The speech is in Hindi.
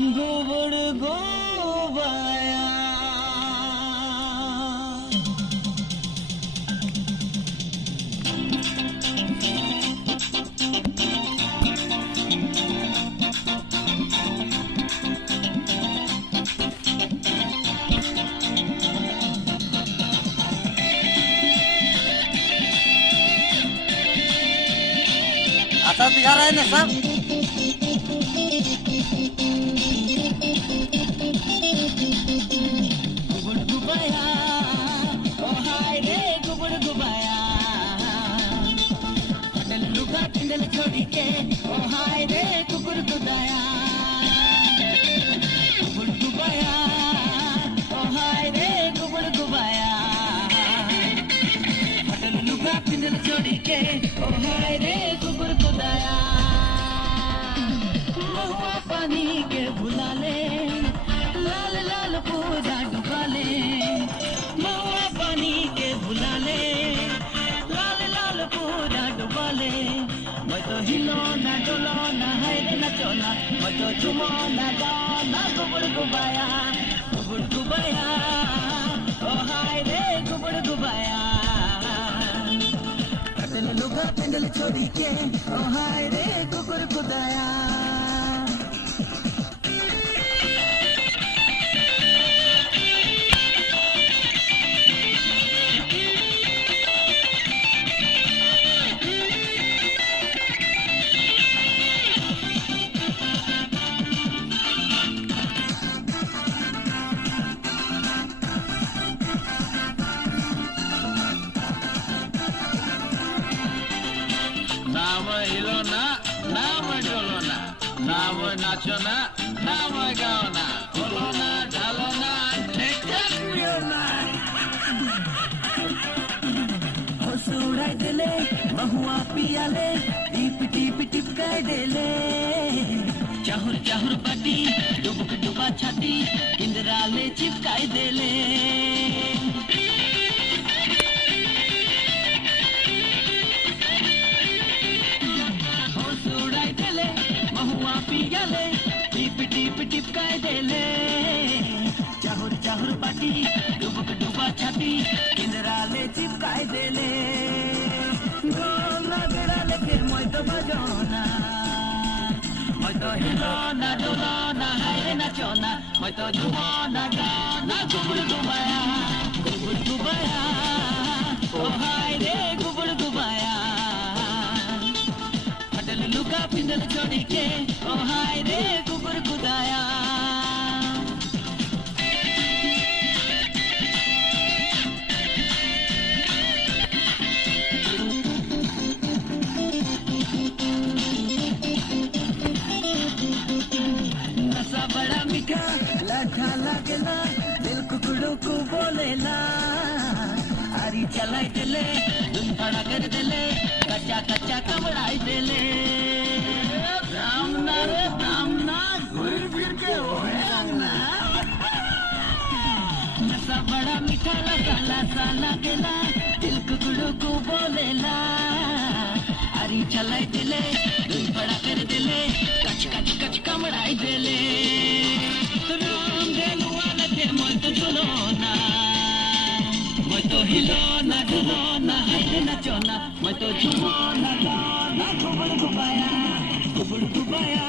गोबड़ गोबाया अच्छा दिखा रहा है ना सब। छोड़ी के ओ हाय रे कुकुर कुदाया कुकुर कुबाया ओ हाय रे कुकुर कुबाया फटल लुगा पिंडल छोड़ी के ओ हाय रे कुकुर कुदाया महुआ पानी के बुला ले लाल लाल पूजा डुबा ले महुआ पानी के बुला ले लाल लाल पूजा डुबा ले मैं तो हिलो ना डोलो ना है ना चोला मैं तो झूमो ना गाओ ना गुबड़ गुबाया ओ हाय रे गुबड़ गुबाया कटल लुगा पिंडल छोड़ी के ओ हाय रे गुबड़ गुदाया नाम हिलो ना नाम डोलो ना नाम नाचो ना नाम गाओ ना बोलो ना ढालो ना ठेकियो ना हो सुड़ाई दिले महुआ पियाले टीप टीप टिपकाई दिले चाहुर चाहुर पाटी डुबक डुबा छाती इंद्राले चिपकाई दिले पियाले टीप टीप टिपकाई देले चाहुर चाहुर पाटी डुबक डुबा छाती इंद्राले चिपकाई देले ना बेड़ाले फिर मैं तो बजाना मैं तो हिलो ना डोलो ना हाय ना चोना मैं तो झूमो ना गाओ ना गुबड़ गुबाया ओ हाय रे गुबड़ गुबाया फटल लुगा पिंडल छोड़ी के ओ हाय रे कुकुर कुदाया नशा बड़ा मीठा लाठा लागेला दिल कुकड़ों को बोलेला आरी चलाई दिले धुन खड़ा कर दिले कच्चा कच्चा कमड़ाई दिले दामना घुर फिर के होएगा नशा बड़ा मीठा लगा साला गेला दिल कुकड़ों को बोलेला अरी चलाई दिले धुन खड़ा कर दिले कच कच कच कमड़ाई दिले राम देनु वाला ते मैं तो चलो ना मैं तो हिलो ना डुलो ना हाय ना चोना मैं तो झूमो ना गाओ ना गुबड़ गुबाया